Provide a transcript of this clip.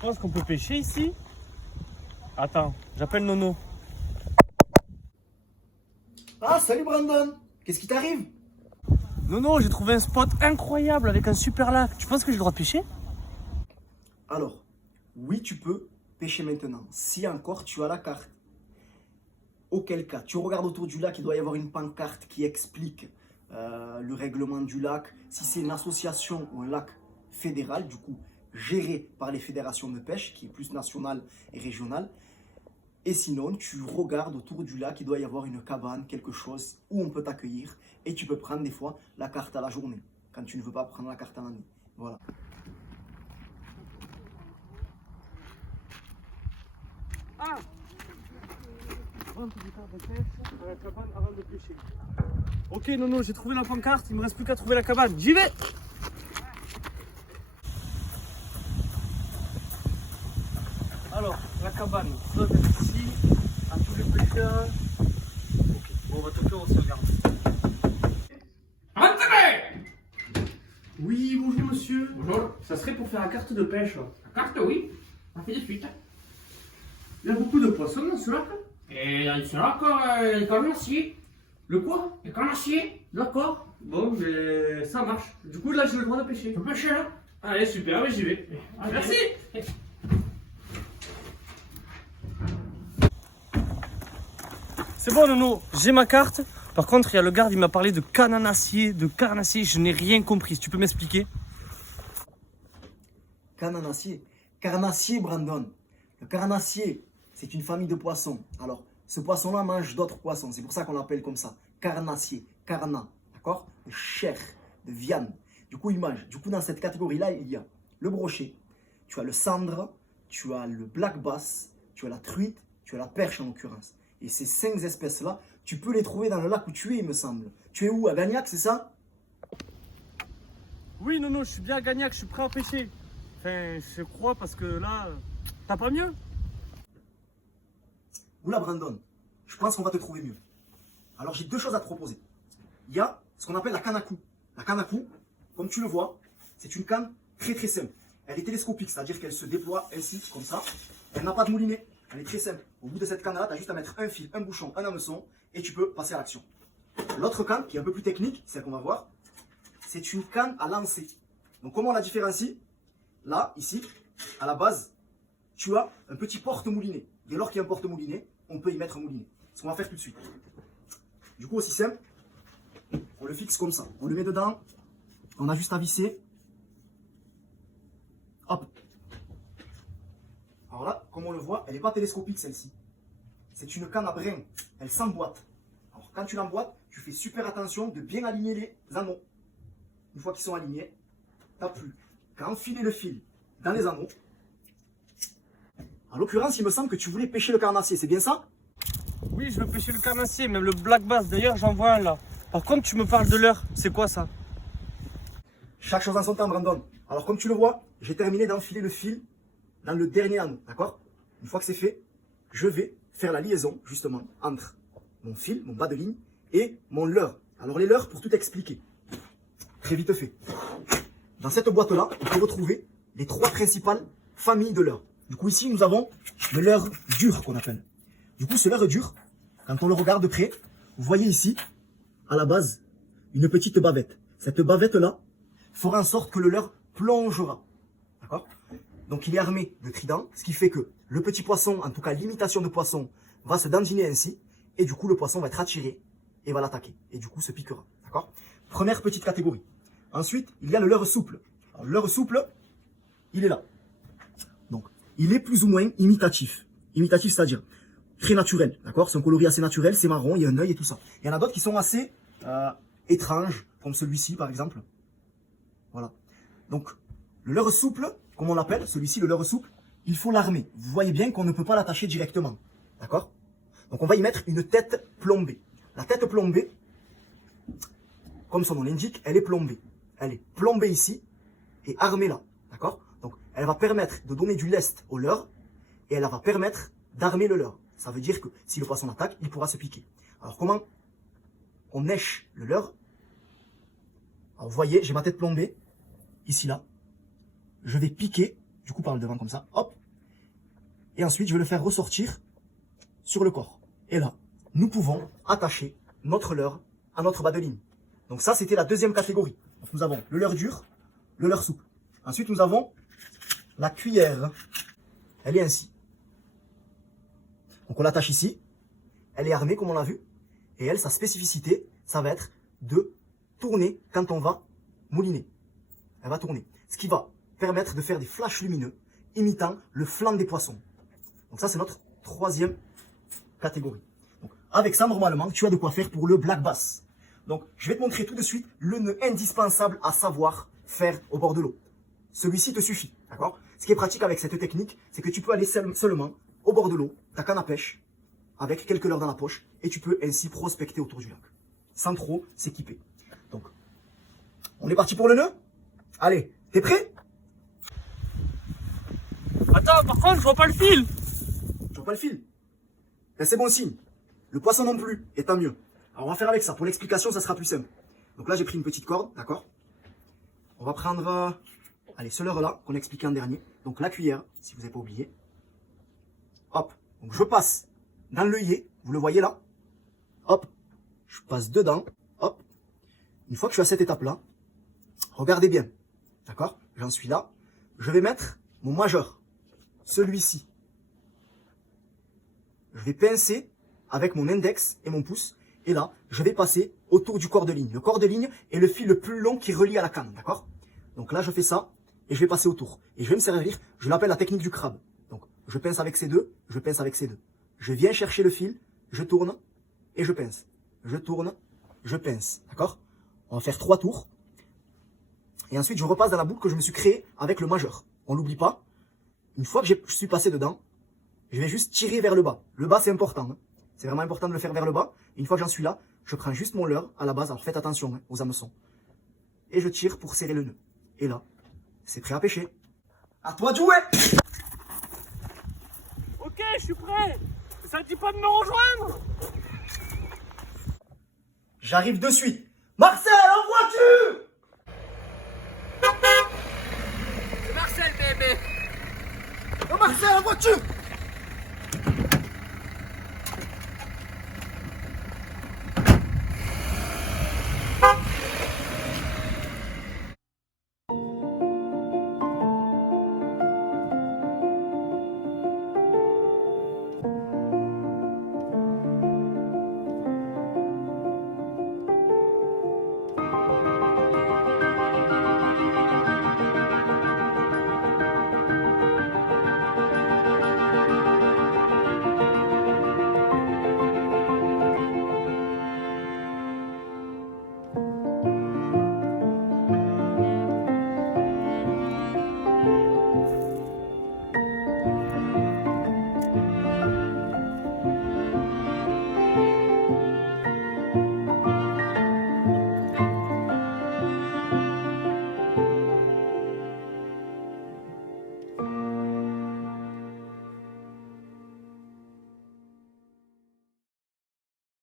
pense qu'on peut pêcher ici. Attends, j'appelle Nono. Ah, salut Brandon. Qu'est-ce qui t'arrive? Nono, j'ai trouvé un spot incroyable avec un super lac. Tu penses que j'ai le droit de pêcher? Alors, oui, tu peux pêcher maintenant, si encore tu as la carte. Auquel cas, tu regardes autour du lac, il doit y avoir une pancarte qui explique le règlement du lac. Si c'est une association ou un lac fédéral, du coup, géré par les fédérations de pêche, qui est plus national et régional. Et sinon, tu regardes autour du lac, il doit y avoir une cabane, quelque chose où on peut t'accueillir. Et tu peux prendre des fois la carte à la journée, quand tu ne veux pas prendre la carte à l'année. Voilà. Ah, vente de cartes de pêche à la cabane avant de pêcher. Ok Nono, j'ai trouvé la pancarte, il me reste plus qu'à trouver la cabane. J'y vais. Alors, la cabane doit être ici, à tous les pêcheurs. Ok, bon, on va toquer, on se regarde. Entrez! Oui, bonjour monsieur. Bonjour. Ça serait pour faire la carte de pêche. La carte, oui. On fait de suite. Il y a beaucoup de poissons dans ce lac. Et il sera encore les carnassiers. Le quoi? Les carnassiers. D'accord. Bon, mais ça marche. Du coup, là, j'ai le droit de pêcher. Tu peux pêcher là? Allez, super, mais j'y vais. Allez. Merci. C'est bon, Nono, j'ai ma carte. Par contre, il y a le garde, il m'a parlé de carnassier, je n'ai rien compris. Tu peux m'expliquer? Carnassier. Carnassier, Brandon. Le carnassier, c'est une famille de poissons. Alors, ce poisson-là mange d'autres poissons. C'est pour ça qu'on l'appelle comme ça. Carnassier. Carna. D'accord? De chair, de viande. Du coup, il mange. Du coup, dans cette catégorie-là, il y a le brochet, tu as le sandre, tu as le black bass, tu as la truite, tu as la perche en l'occurrence. Et ces 5 espèces-là, tu peux les trouver dans le lac où tu es, il me semble. Tu es où? À Gagnac, c'est ça? Oui, Nono, je suis bien à Gagnac, je suis prêt à pêcher. Enfin, je crois parce que là, t'as pas mieux? Oula, Brandon, je pense qu'on va te trouver mieux. Alors, j'ai 2 choses à te proposer. Il y a ce qu'on appelle la canne à coups. La canne à coups, comme tu le vois, c'est une canne très très simple. Elle est télescopique, c'est-à-dire qu'elle se déploie ainsi, comme ça. Elle n'a pas de moulinet. Elle est très simple. Au bout de cette canne-là, tu as juste à mettre un fil, un bouchon, un hameçon, et tu peux passer à l'action. L'autre canne, qui est un peu plus technique, celle qu'on va voir, c'est une canne à lancer. Donc, comment on la différencie? Là, ici, à la base, tu as un petit porte-moulinet. Dès lors qu'il y a un porte-moulinet, on peut y mettre un moulinet. Ce qu'on va faire tout de suite. Du coup, aussi simple, on le fixe comme ça. On le met dedans, on a juste à visser. Hop. Alors là, comme on le voit, elle n'est pas télescopique celle-ci. C'est une canne à brin. Elle s'emboîte. Alors quand tu l'emboîtes, tu fais super attention de bien aligner les anneaux. Une fois qu'ils sont alignés, tu n'as plus qu'à enfiler le fil dans les anneaux. En l'occurrence, il me semble que tu voulais pêcher le carnassier, c'est bien ça? Oui, je veux pêcher le carnassier, même le black bass. D'ailleurs, j'en vois un là. Par contre, tu me parles de l'heure. C'est quoi ça? Chaque chose en son temps, Brandon. Alors comme tu le vois, j'ai terminé d'enfiler le fil dans le dernier anneau, d'accord? Une fois que c'est fait, je vais faire la liaison, justement, entre mon fil, mon bas de ligne, et mon leurre. Alors les leurres, pour tout expliquer, très vite fait. Dans cette boîte-là, on peut retrouver les 3 principales familles de leurres. Du coup, ici, nous avons le leurre dur, qu'on appelle. Du coup, ce leurre dur, quand on le regarde de près, vous voyez ici, à la base, une petite bavette. Cette bavette-là fera en sorte que le leurre plongera. D'accord? Donc il est armé de tridents, ce qui fait que le petit poisson, en tout cas l'imitation de poisson, va se dandiner ainsi, et du coup le poisson va être attiré et va l'attaquer, et du coup se piquera. D'accord? Première petite catégorie. Ensuite, il y a le leurre souple. Alors, le leurre souple, il est là. Donc, il est plus ou moins imitatif. Imitatif, c'est-à-dire très naturel. D'accord? C'est un coloris assez naturel, c'est marron, il y a un œil et tout ça. Il y en a d'autres qui sont assez étranges, comme celui-ci par exemple. Voilà. Donc, le leurre souple, comme on l'appelle, celui-ci, le leurre souple, il faut l'armer. Vous voyez bien qu'on ne peut pas l'attacher directement. D'accord? Donc, on va y mettre une tête plombée. La tête plombée, comme son nom l'indique, elle est plombée. Elle est plombée ici et armée là. D'accord? Donc, elle va permettre de donner du lest au leurre et elle va permettre d'armer le leurre. Ça veut dire que si le poisson attaque, il pourra se piquer. Alors, comment on nèche le leurre? Alors, vous voyez, j'ai ma tête plombée, ici là. Je vais piquer du coup par le devant comme ça, hop. Et ensuite, je vais le faire ressortir sur le corps. Et là, nous pouvons attacher notre leurre à notre bas de ligne. Donc ça, c'était la deuxième catégorie. Donc, nous avons le leurre dur, le leurre souple. Ensuite, nous avons la cuillère. Elle est ainsi. Donc on l'attache ici. Elle est armée, comme on l'a vu. Et elle, sa spécificité, ça va être de tourner quand on va mouliner. Elle va tourner. Ce qui va permettre de faire des flashs lumineux, imitant le flanc des poissons. Donc ça, c'est notre troisième catégorie. Donc, avec ça, normalement, tu as de quoi faire pour le black bass. Donc, je vais te montrer tout de suite le nœud indispensable à savoir faire au bord de l'eau. Celui-ci te suffit, d'accord? Ce qui est pratique avec cette technique, c'est que tu peux aller seulement au bord de l'eau, ta canne à pêche, avec quelques leurres dans la poche, et tu peux ainsi prospecter autour du lac, sans trop s'équiper. Donc, on est parti pour le nœud? Allez, t'es prêt? Attends, par contre, je vois pas le fil. Tu vois pas le fil? Ben, c'est bon signe. Le poisson non plus, et tant mieux. Alors on va faire avec ça. Pour l'explication, ça sera plus simple. Donc là, j'ai pris une petite corde, d'accord? On va prendre, allez, ce leurre-là, qu'on a expliqué en dernier. Donc la cuillère, si vous n'avez pas oublié. Hop. Donc je passe dans l'œillet, vous le voyez là? Hop. Je passe dedans. Hop. Une fois que je suis à cette étape-là, regardez bien. D'accord? J'en suis là. Je vais mettre mon majeur. Celui-ci. Je vais pincer avec mon index et mon pouce. Et là, je vais passer autour du corps de ligne. Le corps de ligne est le fil le plus long qui relie à la canne. D'accord? Donc là, je fais ça et je vais passer autour. Et je vais me servir, je l'appelle la technique du crabe. Donc, je pince avec ces deux, je pince avec ces deux. Je viens chercher le fil, je tourne et je pince. Je tourne, je pince. D'accord? On va faire 3 tours. Et ensuite, je repasse dans la boucle que je me suis créée avec le majeur. On l'oublie pas. Une fois que je suis passé dedans, je vais juste tirer vers le bas. Le bas, c'est important. Hein. C'est vraiment important de le faire vers le bas. Et une fois que j'en suis là, je prends juste mon leurre à la base. Alors faites attention hein, aux hameçons. Et je tire pour serrer le nœud. Et là, c'est prêt à pêcher. À toi de jouer! Ok, je suis prêt. Ça te dit pas de me rejoindre? J'arrive de suite. Marcel, en voiture! C'est Marcel, bébé. Oh Marcel, en voiture!